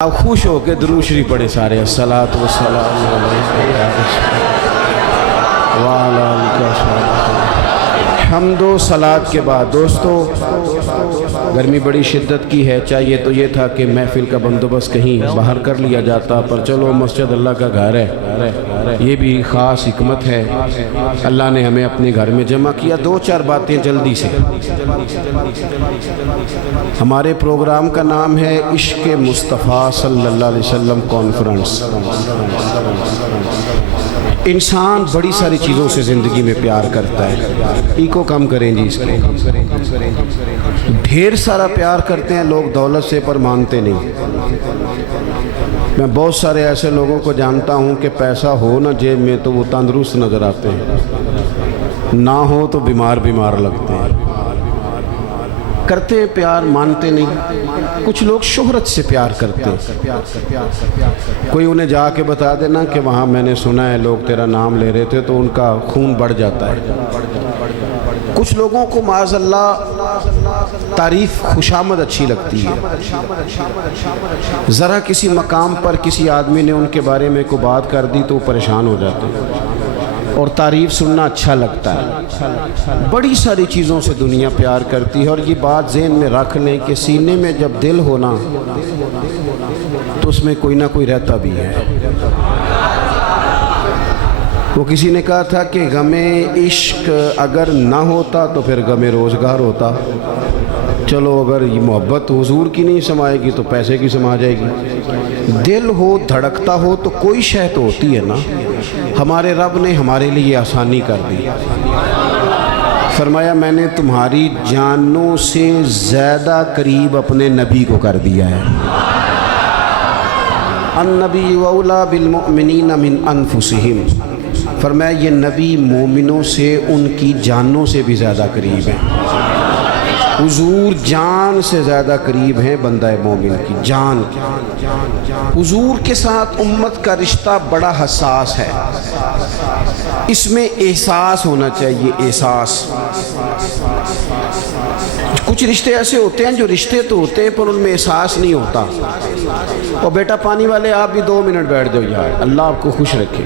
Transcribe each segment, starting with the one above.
آپ خوش ہو کے درود شریف پڑھے سارے الصلاۃ والسلام علیہ حمد و صلات کے بعد دوستو گرمی بڑی شدت کی ہے. چاہیے تو یہ تھا کہ محفل کا بندوبست کہیں باہر کر لیا جاتا، پر چلو مسجد اللہ کا گھر ہے، یہ بھی خاص حکمت ہے. اللہ نے ہمیں اپنے گھر میں جمع کیا. دو چار باتیں جلدی سے. ہمارے پروگرام کا نام ہے عشق مصطفیٰ صلی اللہ علیہ وسلم کانفرنس. انسان بڑی ساری چیزوں سے زندگی میں پیار کرتا ہے. ایکو کم کریں جی، اس کو ڈھیر سارا پیار کرتے ہیں لوگ دولت سے، پر مانتے نہیں. میں بہت سارے ایسے لوگوں کو جانتا ہوں کہ پیسہ ہو نہ جیب میں تو وہ تندرست نظر آتے ہیں، نہ ہو تو بیمار لگتے ہیں. کرتے ہیں پیار، مانتے نہیں. کچھ لوگ شہرت سے پیار کرتے ہیں. کوئی انہیں جا کے بتا دینا کہ وہاں میں نے سنا ہے لوگ تیرا نام لے رہے تھے، تو ان کا خون بڑھ جاتا ہے. کچھ لوگوں کو معاذ اللہ تعریف خوشامد اچھی لگتی ہے. ذرا کسی مقام پر کسی آدمی نے ان کے بارے میں کوئی بات کر دی تو وہ پریشان ہو جاتے ہیں، اور تعریف سننا اچھا لگتا ہے. بڑی ساری چیزوں سے دنیا پیار کرتی ہے. اور یہ بات ذہن میں رکھ لیں کہ سینے میں جب دل ہونا تو اس میں کوئی نہ کوئی رہتا بھی ہے. وہ کسی نے کہا تھا کہ غم عشق اگر نہ ہوتا تو پھر غم روزگار ہوتا. چلو اگر یہ محبت حضور کی نہیں سمائے گی تو پیسے کی سما جائے گی. دل ہو، دھڑکتا ہو تو کوئی شے تو ہوتی ہے نا. ہمارے رب نے ہمارے لیے آسانی کر دی. فرمایا میں نے تمہاری جانوں سے زیادہ قریب اپنے نبی کو کر دیا ہے. النبی اولیٰ بالمؤمنین من انفسہم. فرمایا یہ نبی مومنوں سے ان کی جانوں سے بھی زیادہ قریب ہیں. حضور جان سے زیادہ قریب ہیں بندہ مومن کی جان. حضور کے ساتھ امت کا رشتہ بڑا حساس ہے. اس میں احساس ہونا چاہیے. احساس. کچھ رشتے ایسے ہوتے ہیں جو رشتے تو ہوتے ہیں پر ان میں احساس نہیں ہوتا. اور بیٹا پانی والے آپ بھی 2 منٹ بیٹھ جاؤ یار، اللہ آپ کو خوش رکھے.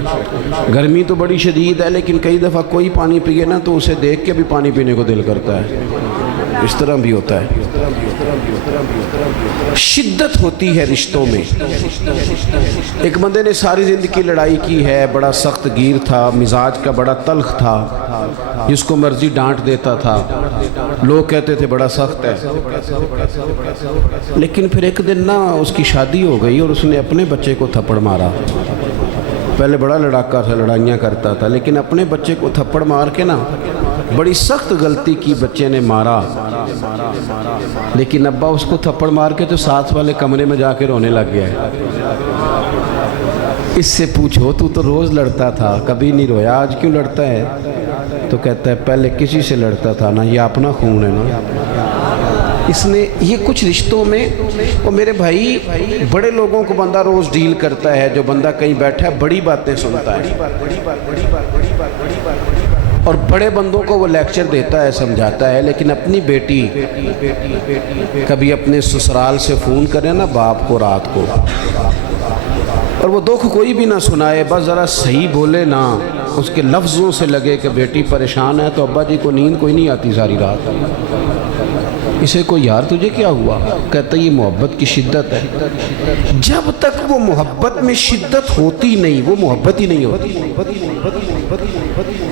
گرمی تو بڑی شدید ہے، لیکن کئی دفعہ کوئی پانی پیے نا تو اسے دیکھ کے بھی پانی پینے کو دل کرتا ہے. اس طرح بھی ہوتا ہے. شدت ہوتی ہے رشتوں میں. ایک بندے نے ساری زندگی لڑائی کی ہے، بڑا سخت گیر تھا، مزاج کا بڑا تلخ تھا، جس کو مرضی ڈانٹ دیتا تھا. لوگ کہتے تھے بڑا سخت ہے. لیکن پھر ایک دن نا اس کی شادی ہو گئی اور اس نے اپنے بچے کو تھپڑ مارا. پہلے بڑا لڑاکا تھا، لڑائیاں کرتا تھا، لیکن اپنے بچے کو تھپڑ مار کے نا بڑی سخت غلطی کی. بچے نے مارا، لیکن ابا اس کو تھپڑ مار کے تو ساتھ والے کمرے میں جا کے رونے لگ گیا ہے. اس سے پوچھو تو روز لڑتا تھا، کبھی نہیں رویا، آج کیوں لڑتا ہے؟ تو کہتا ہے پہلے کسی سے لڑتا تھا نا، یہ اپنا خون ہے نا. اس نے یہ کچھ رشتوں میں. اور میرے بھائی بڑے لوگوں کو بندہ روز ڈیل کرتا ہے، جو بندہ کہیں بیٹھا ہے بڑی باتیں سنتا ہے، اور بڑے بندوں کو وہ لیکچر دیتا ہے، سمجھاتا ہے. لیکن اپنی بیٹی کبھی اپنے سسرال سے فون کرے نا باپ کو رات کو، اور وہ دکھ کوئی بھی نہ سنائے، بس ذرا صحیح بولے نا، اس کے لفظوں سے لگے کہ بیٹی پریشان ہے، تو ابا جی کو نیند کوئی نہیں آتی ساری رات. اسے کو یار تجھے کیا ہوا؟ کہتا یہ محبت کی شدت ہے. جب تک وہ محبت میں شدت ہوتی نہیں وہ محبت ہی نہیں ہوتی.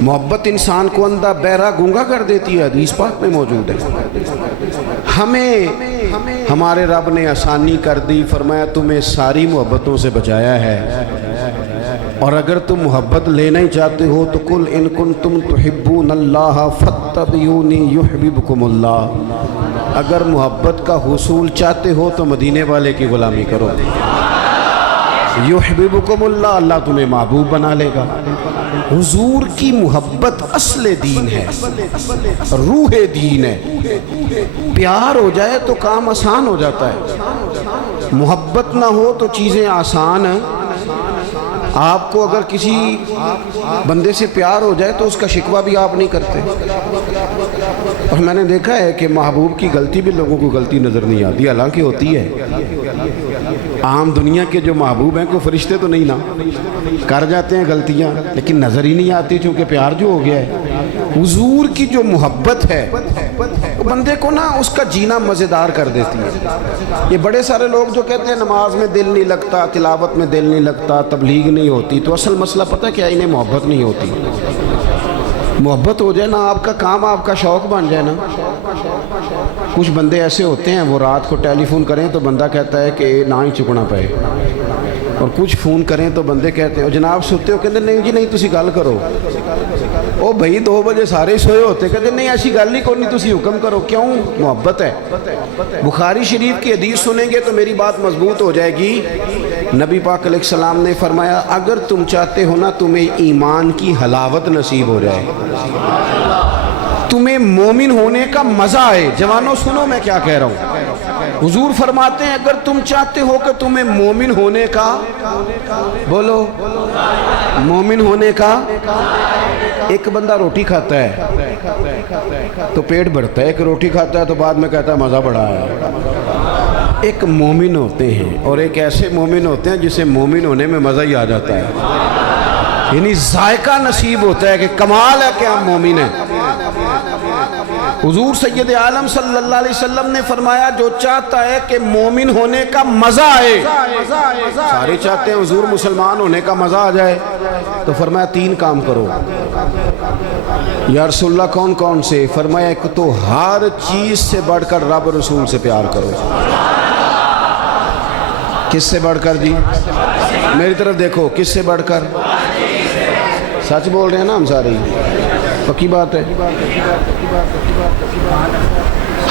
محبت انسان کو اندھا بہرا گونگا کر دیتی ہے، حدیث پاک میں موجود ہے. ہمیں ہمارے رب نے آسانی کر دی. فرمایا تمہیں ساری محبتوں سے بچایا ہے، اور اگر تم محبت لینا ہی چاہتے ہو تو قل ان کنتم تحبون اللہ فاتبعونی یحببکم اللہ. اگر محبت کا حصول چاہتے ہو تو مدینے والے کی غلامی کرو. یحببکم اللہ، اللہ تمہیں محبوب بنا لے گا. حضور کی محبت اصل دین ہے، روح دین ہے. پیار ہو جائے تو کام آسان ہو جاتا ہے. محبت نہ ہو تو چیزیں آپ کو اگر کسی بندے سے پیار ہو جائے تو اس کا شکوہ بھی آپ نہیں کرتے. اور میں نے دیکھا ہے کہ محبوب کی غلطی بھی لوگوں کو غلطی نظر نہیں آتی، حالانکہ ہوتی ہے. عام دنیا کے جو محبوب ہیں کوئی فرشتے تو نہیں نا، کر جاتے ہیں غلطیاں لیکن نظر ہی نہیں آتی، چونکہ پیار جو ہو گیا ہے. حضور کی جو محبت ہے وہ بندے کو نا اس کا جینا مزیدار کر دیتی ہے. یہ بڑے سارے لوگ جو کہتے ہیں نماز میں دل نہیں لگتا، تلاوت میں دل نہیں لگتا، تبلیغ نہیں ہوتی، تو اصل مسئلہ پتہ کیا، انہیں محبت نہیں ہوتی. محبت ہو جائے نا، آپ کا کام آپ کا شوق بن جائے نا. کچھ بندے ایسے ہوتے ہیں وہ رات کو ٹیلی فون کریں تو بندہ کہتا ہے کہ نہ ہی چکنا پائے، اور کچھ فون کریں تو بندے کہتے ہیں جناب سوتے ہو، کہتے نہیں جی نہیں تسی گل کرو. او بھائی 2 بجے سارے سوئے ہوتے، کہتے نہیں ایسی گل نہیں کرنی، تسی حکم کرو. کیوں؟ محبت ہے. بخاری شریف کی حدیث سنیں گے تو میری بات مضبوط ہو جائے گی. نبی پاک علیہ السلام نے فرمایا اگر تم چاہتے ہو نا تمہیں ایمان کی حلاوت نصیب ہو جائے، تمہیں مومن ہونے کا مزہ آئے. جوانوں سنو میں کیا کہہ رہا ہوں. حضور فرماتے ہیں اگر تم چاہتے ہو کہ تمہیں مومن ہونے کا، بولو مومن ہونے کا. ایک بندہ روٹی کھاتا ہے تو پیٹ بھرتا ہے، ایک روٹی کھاتا ہے تو بعد میں کہتا ہے مزہ بڑا ہے. ایک مومن ہوتے ہیں اور ایک ایسے مومن ہوتے ہیں جسے مومن ہونے میں مزہ ہی آ جاتا ہے، یعنی ذائقہ نصیب ہوتا ہے کہ کمال ہے کہ ہم مومن ہیں. حضور سید عالم صلی اللہ علیہ وسلم نے فرمایا جو چاہتا ہے کہ مومن ہونے کا مزہ آئے، سارے چاہتے ہیں حضور مسلمان ہونے کا مزہ آ جائے، تو فرمایا 3 کام کرو. یا رسول اللہ کون کون سے؟ فرمایا ایک تو ہر چیز سے بڑھ کر رب رسول سے پیار کرو. کس سے بڑھ کر جی؟ میری طرف دیکھو، کس سے بڑھ کر؟ سچ بول رہے ہیں نا ہم سارے، پکی بات ہے.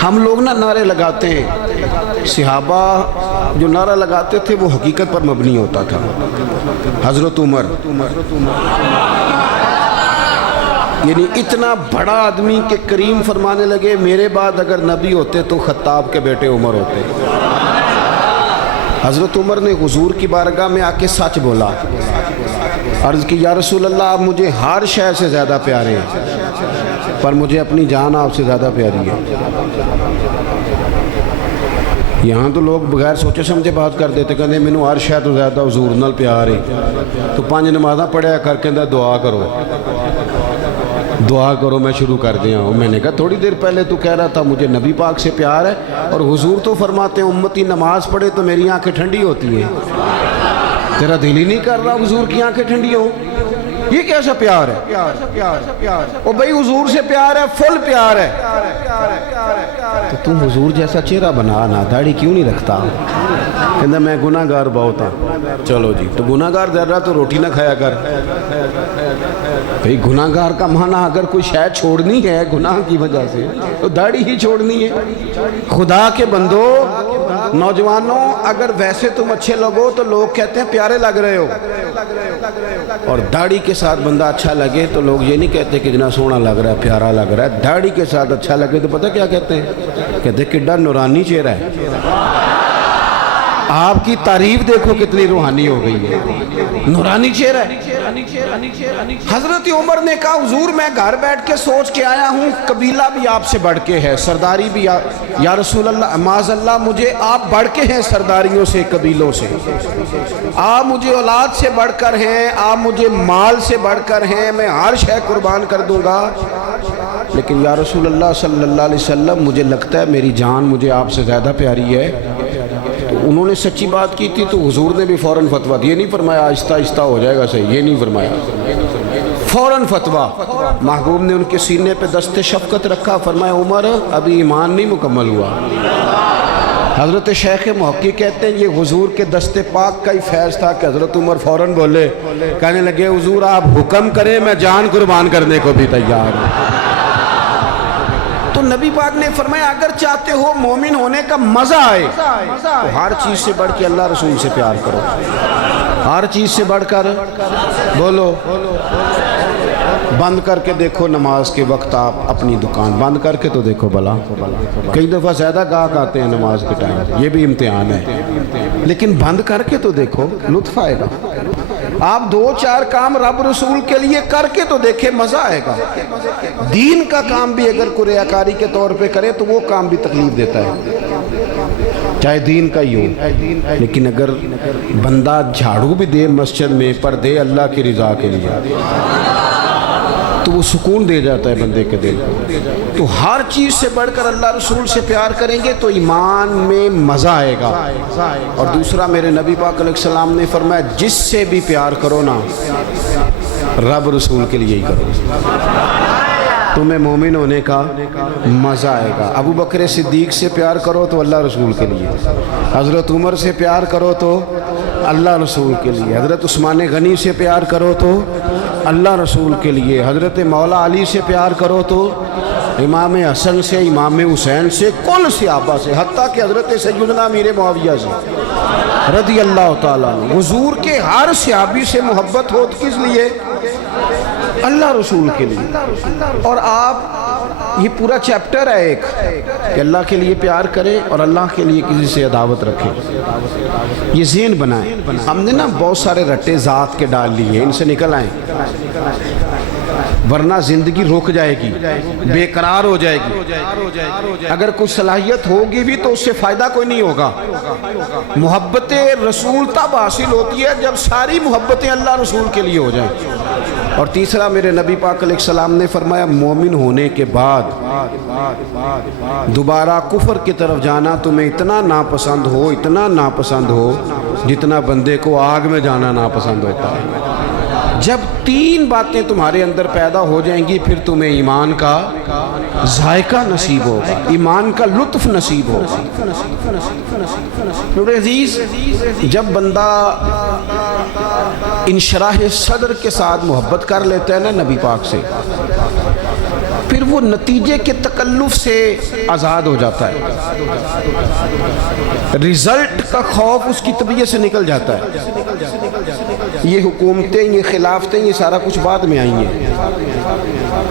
ہم لوگ نا نعرے لگاتے ہیں، صحابہ جو نعرہ لگاتے تھے وہ حقیقت پر مبنی ہوتا تھا. حضرت عمر یعنی اتنا بڑا آدمی کہ کریم فرمانے لگے میرے بعد اگر نبی ہوتے تو خطاب کے بیٹے عمر ہوتے. حضرت عمر نے حضور کی بارگاہ میں آ کے سچ بولا، عرض کی یا رسول اللہ آپ مجھے ہر شے سے زیادہ پیارے ہیں پر مجھے اپنی جان آپ سے زیادہ پیاری ہے. یہاں تو لوگ بغیر سوچے سمجھے بات کر دیتے، کہتے مینوں ہر شے تو زیادہ حضور نال پیار ہے. تو 5 نمازاں پڑھیا کر کے دعا کرو، دعا کرو میں شروع کر دیا ہوں. میں نے کہا تھوڑی دیر پہلے تو کہہ رہا تھا مجھے نبی پاک سے پیار ہے، اور حضور تو فرماتے ہیں امتی نماز پڑھے تو میری آنکھیں ٹھنڈی ہوتی ہیں. تیرا دل ہی نہیں کر رہا حضور کی آنکھیں ٹھنڈی ہوں؟ یہ کیسا پیار ہے؟ او بھائی حضور سے پیار ہے، فل پیار ہے. تو تم حضور جیسا چہرہ بنا نا، داڑھی کیوں نہیں رکھتا؟ کہتا میں گناہ گار بہت ہوں. چلو جی تو گناہ گار ذرا تو روٹی نہ کھایا کر. بھئی گناہ گار کا معنی اگر کوئی شاید چھوڑنی ہے گناہ کی وجہ سے تو داڑھی ہی چھوڑنی ہے. خدا کے بندو، نوجوانوں اگر ویسے تم اچھے لگو تو لوگ کہتے ہیں پیارے لگ رہے ہو، اور داڑھی کے ساتھ بندہ اچھا لگے تو لوگ یہ نہیں کہتے کہ جنا سونا لگ رہا ہے، پیارا لگ رہا ہے. داڑھی کے ساتھ اچھا لگے تو پتہ کیا کہتے ہیں؟ کہتے ہیں کڈا نورانی چہرہ ہے. آپ کی تعریف دیکھو کتنی روحانی ہو گئی ہے، نورانی چہرہ ہے. حضرت عمر نے کہا حضور میں گھر بیٹھ کے سوچ کے آیا ہوں قبیلہ بھی آپ سے بڑھ کے ہے، سرداری بھی یا رسول اللہ معاذ اللہ مجھے آپ بڑھ کے ہیں سرداریوں سے، قبیلوں سے. آپ مجھے اولاد سے بڑھ کر ہیں، آپ مجھے مال سے بڑھ کر ہیں، میں ہر شے قربان کر دوں گا، لیکن یا رسول اللہ صلی اللہ علیہ وسلم مجھے لگتا ہے میری جان مجھے آپ سے زیادہ پیاری ہے. انہوں نے سچی بات کی تھی تو حضور نے بھی فوراً فتویٰ دیا. یہ نہیں فرمایا آہستہ آہستہ ہو جائے گا صحیح، یہ نہیں فرمایا، فوراً فتویٰ. محبوب نے ان کے سینے پہ دست شفقت رکھا، فرمایا عمر ابھی ایمان نہیں مکمل ہوا. حضرت شیخ محقق کہتے ہیں یہ حضور کے دست پاک کا ہی فیض تھا کہ حضرت عمر فوراً بولے، کہنے لگے حضور آپ حکم کریں میں جان قربان کرنے کو بھی تیار ہوں. تو نبی پاک نے فرمایا اگر چاہتے ہو مومن ہونے کا مزہ آئے تو ہر چیز سے بڑھ کے اللہ رسول سے پیار کرو. ہر چیز سے بڑھ کر، بولو بند کر کے دیکھو نماز کے وقت آپ اپنی دکان بند کر کے تو دیکھو بلا. کئی دفعہ زیادہ گاہک آتے ہیں نماز کے ٹائم، یہ بھی امتحان ہے، لیکن بند کر کے تو دیکھو لطف آئے گا. آپ 2-4 کام رب رسول کے لیے کر کے تو دیکھیں، مزہ آئے گا۔ دین کا کام بھی اگر کوئی ریاکاری کے طور پہ کرے تو وہ کام بھی تکلیف دیتا ہے، چاہے دین کا ہی ہو۔ لیکن اگر بندہ جھاڑو بھی دے مسجد میں، پر دے اللہ کی رضا کے لیے، تو وہ سکون دے جاتا ہے بندے کے دل کو۔ تو ہر چیز سے بڑھ کر اللہ رسول سے پیار کریں گے تو ایمان میں مزہ آئے گا۔ اور دوسرا، میرے نبی پاک علیہ السلام نے فرمایا جس سے بھی پیار کرو نا، رب رسول کے لیے ہی کرو، تمہیں مومن ہونے کا مزہ آئے گا۔ ابو بکر صدیق سے پیار کرو تو اللہ رسول کے لیے، حضرت عمر سے پیار کرو تو اللہ رسول کے لیے، حضرت عثمان غنی سے پیار کرو تو اللہ رسول کے لیے، حضرت مولا علی سے پیار کرو تو امام حسن سے، امام حسین سے، کل صحابہ سے، حتیٰ کہ حضرت سیدنا امیر معاویہ سے رضی اللہ تعالیٰ عنہ۔ حضور کے ہر صحابی سے محبت ہو تو کس لیے؟ اللہ رسول کے لیے۔ اور آپ، یہ پورا چیپٹر ہے ایک کہ اللہ کے لیے پیار کریں اور اللہ کے لیے کسی سے عداوت رکھیں، یہ ذہن بنائیں۔ ہم نے نا بہت سارے رٹے ذات کے ڈال لیے، ان سے نکل آئیں، ورنہ زندگی رک جائے گی، بے قرار ہو جائے گی۔ اگر کوئی صلاحیت ہوگی بھی تو اس سے فائدہ کوئی نہیں ہوگا۔ محبت رسول تب حاصل ہوتی ہے جب ساری محبتیں اللہ رسول کے لیے ہو جائیں۔ اور تیسرا، میرے نبی پاک علیہ السلام نے فرمایا مومن ہونے کے بعد دوبارہ کفر کی طرف جانا تمہیں اتنا ناپسند ہو، اتنا ناپسند ہو جتنا بندے کو آگ میں جانا ناپسند ہوتا ہے۔ جب 3 باتیں تمہارے اندر پیدا ہو جائیں گی پھر تمہیں ایمان کا ذائقہ نصیب ہوگا، ایمان کا لطف نصیب ہوگا۔ میرے عزیز، جب بندہ انشراح صدر کے ساتھ محبت کر لیتا ہے نا نبی پاک سے، پھر وہ نتیجے کے تکلف سے آزاد ہو جاتا ہے، رزلٹ کا خوف اس کی طبیعت سے نکل جاتا ہے۔ یہ حکومتیں، یہ خلافتیں، یہ سارا کچھ بعد میں آئی ہیں۔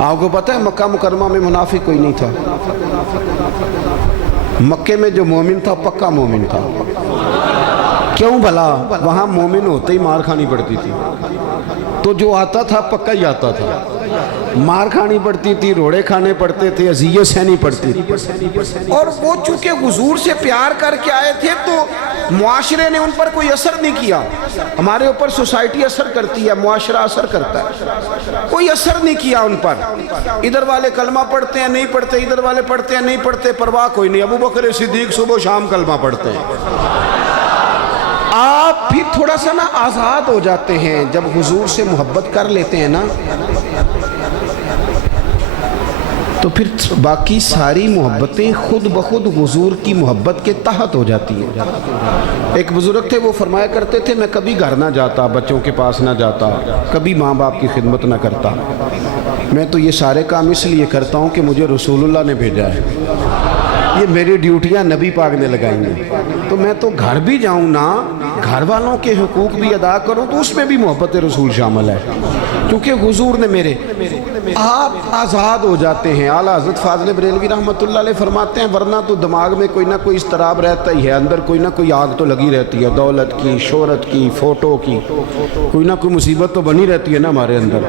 آپ کو پتہ ہے مکہ مکرمہ میں منافق کوئی نہیں تھا، مکے میں جو مومن تھا پکا مومن تھا۔ کیوں بھلا؟ وہاں مومن ہوتے ہی مار کھانی پڑتی تھی، تو جو آتا تھا پکا ہی آتا تھا، مار کھانی پڑتی تھی، روڑے کھانے پڑتے تھے، اذیت سہنی پڑتی تھی۔ اور وہ چونکہ حضور سے پیار کر کے آئے تھے تو معاشرے نے ان پر کوئی اثر نہیں کیا۔ ہمارے اوپر سوسائٹی اثر کرتی ہے، معاشرہ اثر کرتا ہے، کوئی اثر نہیں کیا ان پر۔ ادھر والے کلمہ پڑھتے ہیں نہیں پڑھتے، ادھر والے پڑھتے ہیں نہیں پڑھتے، پرواہ کوئی نہیں۔ ابو بکر صدیق صبح و شام کلمہ پڑھتے ہیں۔ آپ بھی تھوڑا سا نا آزاد ہو جاتے ہیں جب حضور سے محبت کر لیتے ہیں نا، تو پھر باقی ساری محبتیں خود بخود حضور کی محبت کے تحت ہو جاتی ہیں۔ ایک بزرگ تھے، وہ فرمایا کرتے تھے میں کبھی گھر نہ جاتا، بچوں کے پاس نہ جاتا، کبھی ماں باپ کی خدمت نہ کرتا، میں تو یہ سارے کام اس لیے کرتا ہوں کہ مجھے رسول اللہ نے بھیجا ہے، یہ میری ڈیوٹیاں نبی پاک نے لگائی ہیں، تو میں تو گھر بھی جاؤں نا، گھر والوں کے حقوق بھی ادا کروں، تو اس میں بھی محبت رسول شامل ہے، کیونکہ حضور نے میرے۔ آپ آزاد ہو جاتے ہیں۔ اعلیٰ حضرت فاضل بریلوی رحمۃ اللہ علیہ فرماتے ہیں ورنہ تو دماغ میں کوئی نہ کوئی اضطراب رہتا ہی ہے، اندر کوئی نہ کوئی آگ تو لگی رہتی ہے، دولت کی، شہرت کی، فوٹو کی، کوئی نہ کوئی مصیبت تو بنی رہتی ہے نا ہمارے اندر۔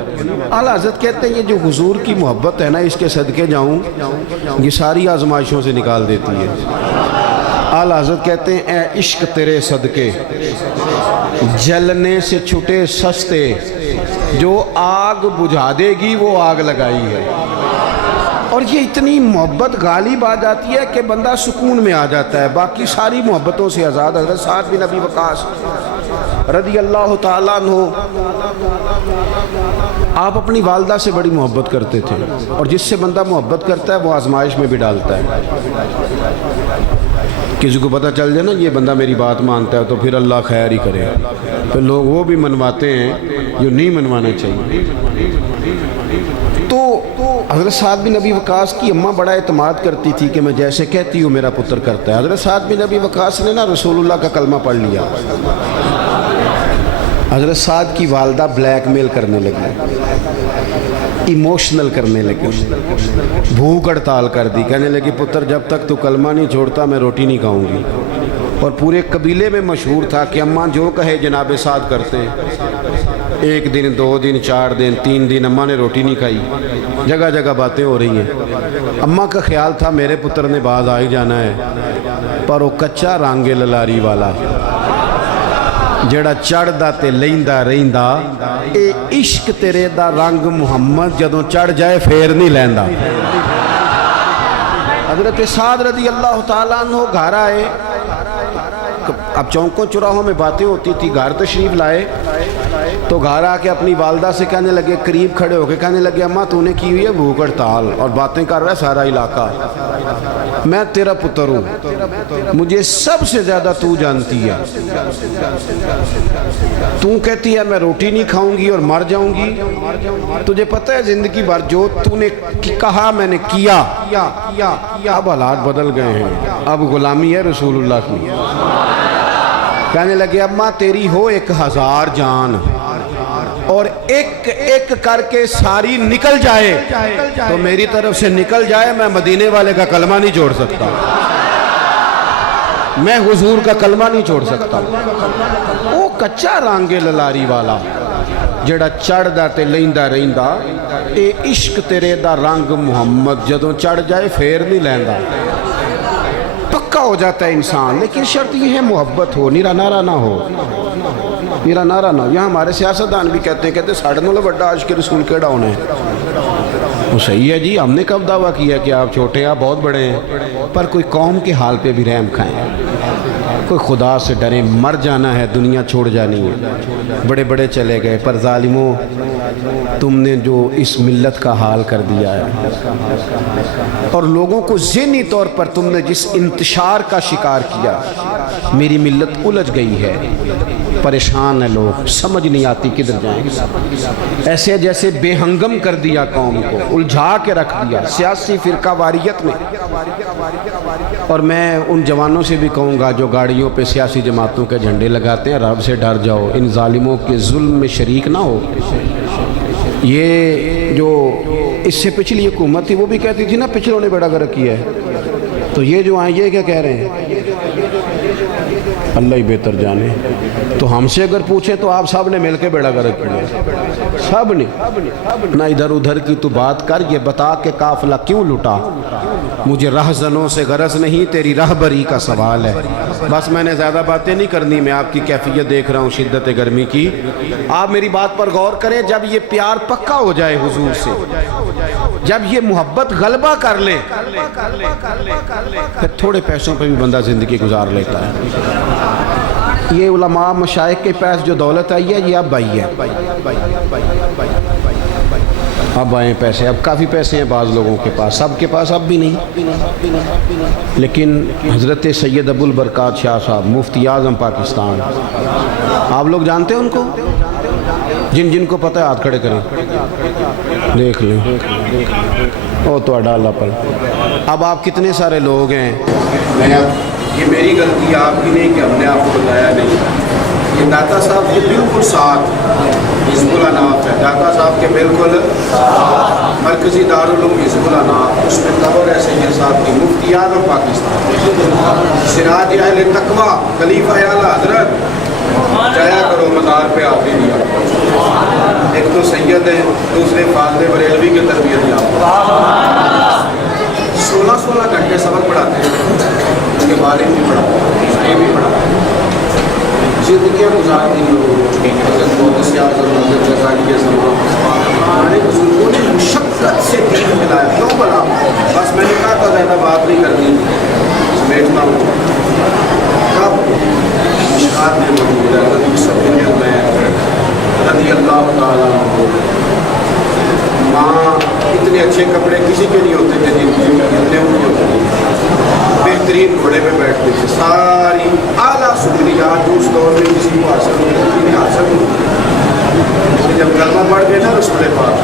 اعلیٰ حضرت کہتے ہیں یہ جو حضور کی محبت ہے نا، اس کے صدقے جاؤں، یہ ساری آزمائشوں سے نکال دیتی ہے۔ اعلیٰ حضرت کہتے ہیں اے عشق تیرے صدقے جلنے سے چھٹے سستے، جو آگ بجھا دے گی وہ آگ لگائی ہے۔ اور یہ اتنی محبت غالب آ جاتی ہے کہ بندہ سکون میں آ جاتا ہے، باقی ساری محبتوں سے آزاد۔ حضرت سعد بن ابی وقاص رضی اللہ تعالیٰ عنہ، آپ اپنی والدہ سے بڑی محبت کرتے تھے، اور جس سے بندہ محبت کرتا ہے وہ آزمائش میں بھی ڈالتا ہے۔ کسی کو پتہ چل جائے نا یہ بندہ میری بات مانتا ہے تو پھر اللہ خیر ہی کرے، پھر لوگ وہ بھی منواتے ہیں جو نہیں منوانا چاہیے۔ تو حضرت سعد بن ابی وقاص کی اماں بڑا اعتماد کرتی تھی کہ میں جیسے کہتی ہوں میرا پتر کرتا ہے۔ حضرت سعد بن ابی وقاص نے نا رسول اللہ کا کلمہ پڑھ لیا، حضرت سعد کی والدہ بلیک میل کرنے لگی، ایموشنل کرنے لگی، بھوک ہڑتال کر دی، کہنے لگی پتر جب تک تو کلمہ نہیں چھوڑتا میں روٹی نہیں کھاؤں گی۔ اور پورے قبیلے میں مشہور تھا کہ اماں جو کہے جناب سعد کرتے ہیں۔ 1 دن 2 دن 4 دن 3 دن اماں نے روٹی نہیں کھائی، جگہ جگہ باتیں ہو رہی ہیں۔ اماں کا خیال تھا میرے پتر نے باز آ ہی جانا ہے، پر وہ کچا رانگے للاری والا جڑا چڑھ دا تے لیندا رہندا، اے عشق تیرے دا رنگ محمد جدوں چڑھ جائے پھر نہیں لیندا۔ حضرت سعد رضی اللہ تعالیٰ عنہ گھر آئے، اب چوکوں چراہوں میں باتیں ہوتی تھی، گھر تشریف لائے تو گھر آ کے اپنی والدہ سے کہنے لگے، قریب کھڑے ہو کے کہنے لگے اماں تو نے کی ہوئی ہے بھوک ہڑتال اور باتیں کر رہا ہے سارا علاقہ، میں تیرا پتر ہوں، مجھے سب سے زیادہ تو جانتی ہے، تو کہتی ہے میں روٹی نہیں کھاؤں گی اور مر جاؤں گی، تجھے پتہ ہے زندگی بھر جو تو نے کہا میں نے کیا، اب حالات بدل گئے ہیں، اب غلامی ہے رسول اللہ کی۔ کہنے لگے اماں تیری ہو 1000 جان اور ایک ایک کر کے ساری نکل جائے تو میری طرف سے نکل جائے، میں مدینے والے کا کلمہ نہیں چھوڑ سکتا، میں حضور کا کلمہ نہیں چھوڑ سکتا۔ وہ کچا رانگے للاری والا جڑا چڑھ دا تے لیندا رہندا، اے عشق تیرے دا رنگ محمد جدوں چڑھ جائے پھر نہیں لیندا۔ پکا ہو جاتا ہے انسان، لیکن شرط یہ ہے محبت ہو، نیرا نارا نہ ہو، نیرا نارا نہ ہو۔ یہاں ہمارے سیاستدان بھی کہتے ہیں ساڑھے نولے بڑا عاشق رسول کیڑا ہونا ہے، وہ صحیح ہے جی، ہم نے کب دعویٰ کیا کہ آپ چھوٹے آپ بہت بڑے ہیں، پر کوئی قوم کے حال پہ بھی رحم کھائیں، کوئی خدا سے ڈریں، مر جانا ہے، دنیا چھوڑ جانی ہے۔ بڑے بڑے چلے گئے، پر ظالموں تم نے جو اس ملت کا حال کر دیا ہے، اور لوگوں کو ذہنی طور پر تم نے جس انتشار کا شکار کیا، میری ملت الجھ گئی ہے، پریشان ہے، لوگ سمجھ نہیں آتی کدھر جائیں، ایسے جیسے بے ہنگم کر دیا، قوم کو الجھا کے رکھ دیا سیاسی فرقہ واریت میں۔ اور میں ان جوانوں سے بھی کہوں گا جو گاڑیوں پہ سیاسی جماعتوں کے جھنڈے لگاتے ہیں، رب سے ڈر جاؤ، ان ظالموں کے ظلم میں شریک نہ ہو۔ یہ جو اس سے پچھلی حکومت تھی وہ بھی کہتی تھی نا پچھلوں نے بیڑا گرک کیا ہے، تو یہ جو آئیں یہ کیا کہہ رہے ہیں، اللہ ہی بہتر جانے۔ تو ہم سے اگر پوچھیں تو آپ سب نے مل کے بیڑا گرک کیا، سب نے، نہ ادھر ادھر کی تو بات کر، یہ بتا کہ قافلہ کیوں لٹا، مجھے رہزنوں سے غرض نہیں، تیری رہبری کا سوال ہے۔ بس میں نے زیادہ باتیں نہیں کرنی، میں آپ کی کیفیت دیکھ رہا ہوں شدت گرمی کی، آپ میری بات پر غور کریں۔ جب یہ پیار پکا ہو جائے حضور سے، جب یہ محبت غلبہ کر لے، پھر تھوڑے پیسوں پہ بھی بندہ زندگی گزار لیتا ہے۔ یہ علماء مشائخ کے پاس جو دولت آئی ہے، یہ اب آئی ہے، اب آئے پیسے، اب کافی پیسے ہیں بعض لوگوں کے پاس، سب کے پاس اب بھی نہیں، لیکن حضرت سید ابو البرکات شاہ صاحب مفتی اعظم پاکستان، آپ لوگ جانتے ہیں ان کو؟ جن جن کو پتہ ہے ہاتھ کھڑے کریں، دیکھ لیں، او تو اڈالا پر۔ اب آپ کتنے سارے لوگ ہیں، یہ میری غلطی آپ کی نہیں کہ ہم نے آپ کو بتایا نہیں، یہ داتا صاحب کے بالکل ساتھ حزب الاناف ہے، داتا صاحب کے بالکل مرکزی دارالعلوم حزب الاناف، اس میں قبر ہے سید صاحب کی، مفتی اعظم پاکستان، سراج اہل تقویٰ، خلیفہ اعلیٰ حضرت، جایا کرو مزار پہ آپ بھی دیا، ایک تو سید ہے، دوسرے فاضل بریلوی کی تربیت یافتہ، 16 گھنٹے سبق پڑھاتے ہیں، ان کے بارے میں پڑھاتے، یہ بھی پڑھاتے ہیں، زندگیاں گزارتی لوگوں حضرت محدث اعظم حضرت غزالی زمان ہمارے بزرگوں نے مشقت سے دین پھیلایا، کیوں بلا؟ بس میں نے کہا تھا زیادہ بات نہیں کرنی، سمیٹنا ہوں، کب مشکات میں موجود ہے حضرت مصطفیٰ میں رضی اللہ تعالیٰ عنہ، ماں اتنے اچھے کپڑے کسی کے نہیں ہوتے تھے، جن کی اتنے ہوتے ہوتے، بہترین گھوڑے پہ بیٹھتے تھے، ساری اعلیٰ سہولیات اس دور میں کسی کو حاصل ہوتی تھی، نہیں حاصل ہوتی، جب کلمہ پڑھ گئے نا رسول پاک،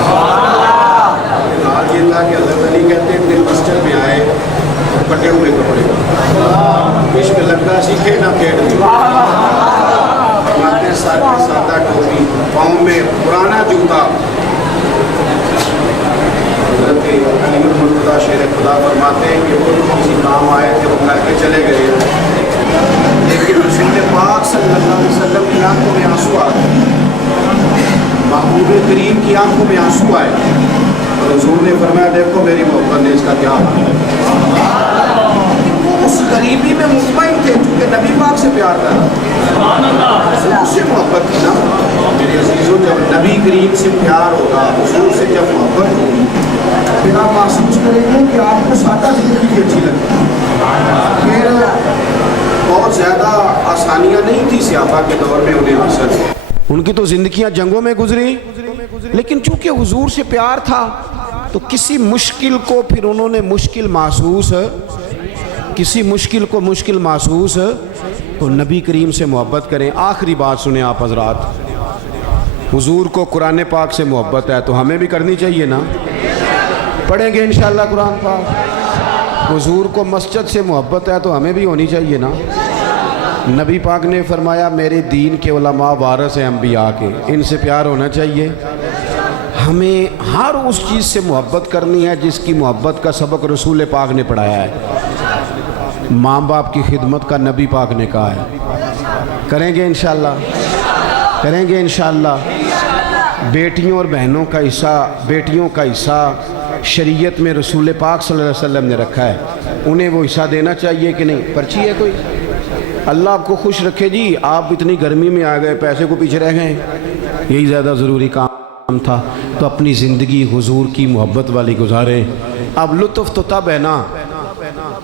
حال یہ تھا کہ حضرت علی کہتے ہیں کہ مسجد میں آئے پٹے ہوئے کپڑے، اس میں لگتا سیکھے نہ کھیڑ دی، فرماتے ہیں سادہ ٹوپی، پاؤں میں پرانا جوتا، حضرت علی المرتضیٰ شیر خدا فرماتے ہیں کہ وہ کسی کام آئے تھے، وہ کر کے چلے گئے، لیکن رسول پاک صلی اللہ علیہ وسلم کی آنکھوں میں آنسو آ گئے، محبوب کریم کی آنکھوں میں آنسو آئے، اور حضور نے فرمایا دیکھو میری محبت نے اس کا کیا حال ہے۔ وہ اس قریبی میں مطمئن تھے کیونکہ نبی پاک سے پیار کرا، اس سے محبت تھی نا۔ میرے عزیزوں، جب نبی کریم سے پیار ہوگا، حضور سے جب محبت ہوگی، پھر آپ محسوس کریں گے کہ آپ کو سادہ زندگی بھی اچھی لگتی ہے۔ پھر بہت زیادہ آسانیاں نہیں تھی صحابہ کے دور میں انہیں حاصل، ان کی تو زندگیاں جنگوں میں گزری، لیکن چونکہ حضور سے پیار تھا تو کسی مشکل کو پھر انہوں نے مشکل محسوس، کسی مشکل کو مشکل محسوس تو نبی کریم سے محبت کریں۔ آخری بات سنیں آپ حضرات، حضور کو قرآن پاک سے محبت ہے تو ہمیں بھی کرنی چاہیے نا، پڑھیں گے انشاءاللہ قرآن پاک۔ حضور کو مسجد سے محبت ہے تو ہمیں بھی ہونی چاہیے نا۔ نبی پاک نے فرمایا میرے دین کے علماء وارث ہیں انبیاء کے، ان سے پیار ہونا چاہیے۔ ہمیں ہر اس چیز سے محبت کرنی ہے جس کی محبت کا سبق رسول پاک نے پڑھایا ہے، ماں باپ کی خدمت کا نبی پاک نے کہا ہے، کریں گے انشاءاللہ، کریں گے انشاءاللہ۔ بیٹیوں اور بہنوں کا حصہ، بیٹیوں کا حصہ شریعت میں رسول پاک صلی اللہ علیہ وسلم نے رکھا ہے، انہیں وہ حصہ دینا چاہیے کہ نہیں؟ پرچی ہے کوئی؟ اللہ آپ کو خوش رکھے جی، آپ اتنی گرمی میں آ گئے، پیسے کو پیچھے رہ گئے، یہی زیادہ ضروری کام تھا، تو اپنی زندگی حضور کی محبت والی گزاریں۔ اب لطف تو تب ہے نا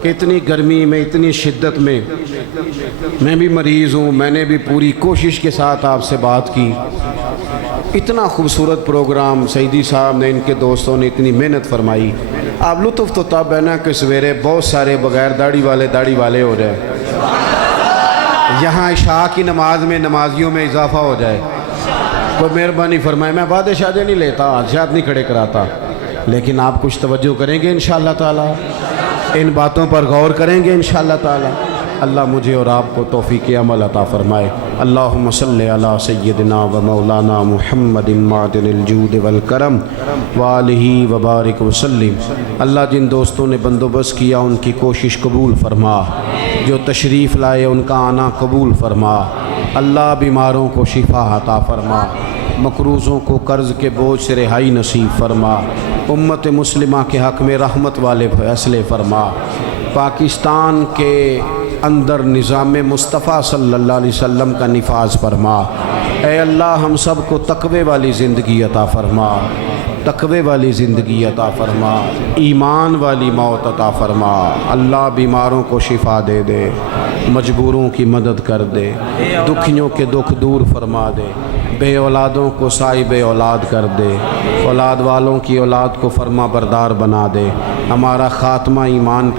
کہ اتنی گرمی میں، اتنی شدت میں، میں بھی مریض ہوں، میں نے بھی پوری کوشش کے ساتھ آپ سے بات کی، اتنا خوبصورت پروگرام سعیدی صاحب نے، ان کے دوستوں نے اتنی محنت فرمائی۔ اب لطف تو تب ہے نا کہ سویرے بہت سارے بغیر داڑھی والے ہو جائے، یہاں عشاء کی نماز میں نمازیوں میں اضافہ ہو جائے۔ کوئی مہربانی فرمائے، میں وعدے شادے نہیں لیتا، حادثات نہیں کھڑے کراتا، لیکن آپ کچھ توجہ کریں گے انشاءاللہ تعالی، ان باتوں پر غور کریں گے انشاءاللہ تعالی۔ اللہ مجھے اور آپ کو توفیق عمل عطا فرمائے۔ اللہم صلی علی سیدنا و مولانا محمد معدن الجود والکرم وآلہ وبارک وسلم۔ اللہ جن دوستوں نے بندوبست کیا ان کی کوشش قبول فرما، جو تشریف لائے ان کا آنا قبول فرما۔ اللہ بیماروں کو شفا عطا فرما، مقروضوں کو قرض کے بوجھ سے رہائی نصیب فرما، امت مسلمہ کے حق میں رحمت والے فیصلے فرما، پاکستان کے اندر نظام مصطفیٰ صلی اللہ علیہ وسلم کا نفاذ فرما۔ اے اللہ ہم سب کو تقوی والی زندگی عطا فرما، تقوی والی زندگی عطا فرما، ایمان والی موت عطا فرما۔ اللہ بیماروں کو شفا دے دے، مجبوروں کی مدد کر دے، دکھیوں کے دکھ دور فرما دے، بے اولادوں کو صاحب اولاد کر دے، اولاد والوں کی اولاد کو فرما بردار بنا دے، ہمارا خاتمہ ایمان پہ